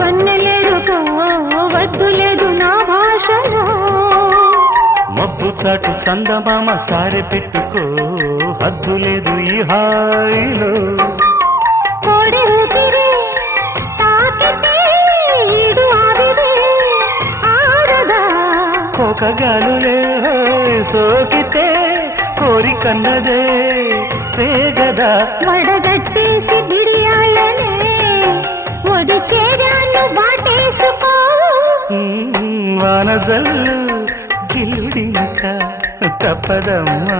వన్నెలేరుకో వద్దు లేదు నా భాషలో మబ్బు చాటు చందమామ సారె పెట్టుకో హద్దు లేదు ఈ హాయిలో కోడి ఊపిరి తాకితే ఈడు ఆవిరి ఆరదా కోకగాలులే సోకితే కోరికన్నదే పేగదా వడగట్టేసి బిడియాలనే ఒడి చేరాను వాటేసుకో వానజల్లు గిల్లుడింక తప్పదమ్మా